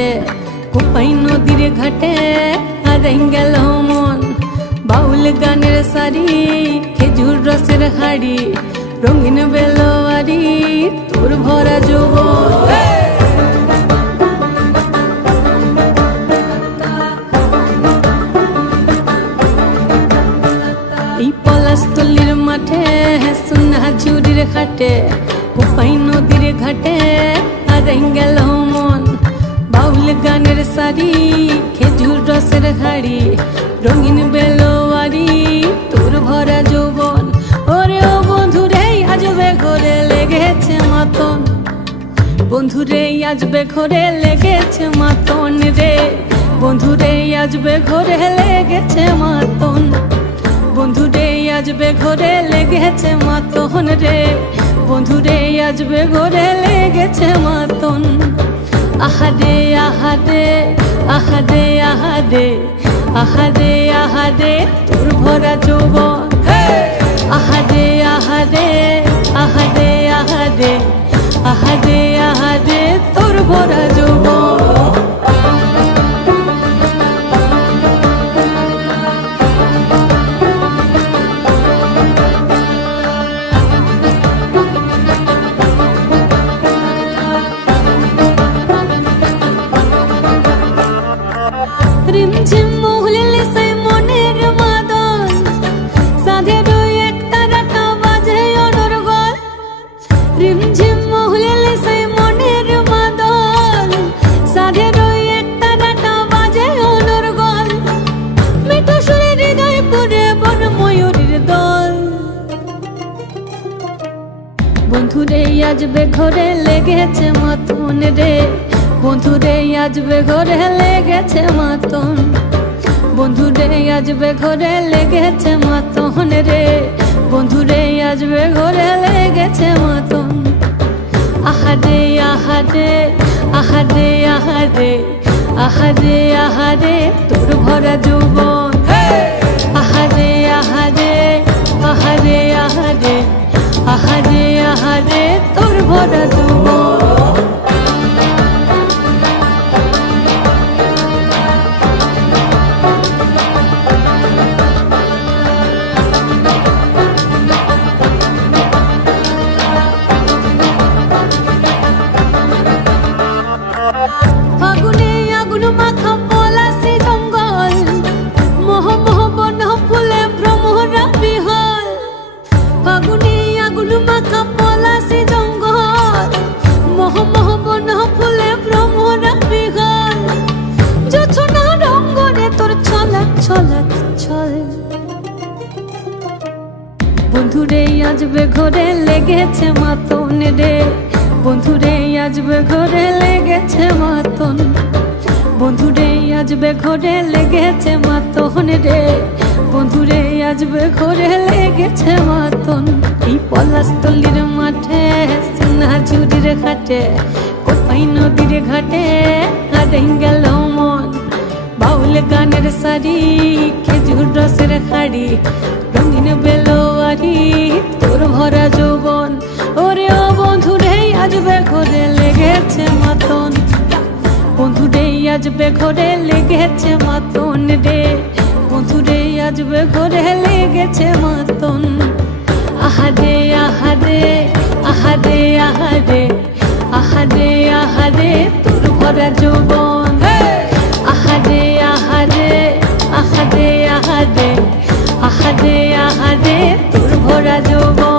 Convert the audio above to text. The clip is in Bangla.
ঘাটে কোপাই নদীর ঘাটে হারাই গেল মন বাউল গানের সারি খেজুর রসের হাড়ি রঙিন বেলোয়ারি তোর ভরা যৌবন এই পলাশতলির মাঠে সোনা ঝুরির ঘাটে কোপাই নদীর ঘাটে হারাই গেল মন বাউল গানের সারি খেজুর রসের হাড়ি রঙিন বেলোয়ারি তোর ভরা যৌবন ওরে ও বন্ধুরে আজবে ঘরে লেগেছে মাতন বন্ধুরে আজবে ঘরে লেগেছে মাতন রে বন্ধুরে আজবে ঘরে লেগেছে মাতন বন্ধুরে আজবে ঘরে লেগেছে মাতন রে বন্ধুরে আজবে ঘরে লেগেছে মাতন আহারে আহারে আহারে আহারে আহারে আহারে তোর ভরা যৌবন আহারে আহারে আহারে আহারে আহারে আহারে তোর ভরা যৌবন রিমঝিম মহুলিলে সেই মনের মাদন সাধের এক তারাটা বাজে অনর্গল রিমঝিম মহুলিলে সেই মনের মাদন সাধের এক তারাটা বাজে অনর্গল মিঠু সুরে হৃদয় পুরে বন ময়ূরীর দল বন্ধুরে আজবে ঘরে লেগেছে মাতন রে বন্ধুরে আজবে ঘরে লেগেছে মাতন বন্ধুরে আজবে ঘরে লেগেছে মাতন রে বন্ধুরে আজবে ঘরে লেগেছে মাতন আহারে আহারে আহারে আহারে আহারে আহারে তোর ভরা যৌবন আহারে আহারে আহারে আহারে আহারে আহারে তোর ভরা যৌবন ফাগুনে আগুন মাখা পলাশি জঙ্গল মোহ মোহ বন ফুলে ভ্রমরা বিহল ফাগুনে আগুন মাখা পলাশি জঙ্গল মোহ মোহ বন ফুলে ভ্রমরা বিহল জোছনা রঙ্গরে তোর ছলক ছলক ছল বন্ধুরে আজবে ঘরে লেগেছে মাতন রে বন্ধুরে আজবে ঘরে লেগেছে মাতন বন্ধুরে আজবে ঘরে লেগেছে মাতন রে বন্ধুরে আজবে ঘরে লেগেছে মাতন এই পলাশতলির মাঠে সোনা ঝুরির ঘাটে কোপাই নদীর ঘাটে হারাই গেল মন বাউল গানের সারি খেজুর রসের হাড়ি রঙিন বেলোয়ারি তোর ভরা যৌবন ওরে ও বন্ধুরে আজবে ঘরে লেগেছে মাতন বন্ধুরে আজবে ঘরে লেগেছে মাতন রে বন্ধুরে আজবে ঘরে লেগেছে মাতন আহারে আহারে আহারে আহারে আহারে আহারে তোর ভরা যৌবন আহারে আহারে আহারে আহারে আহারে আহারে তোর ভরা যৌবন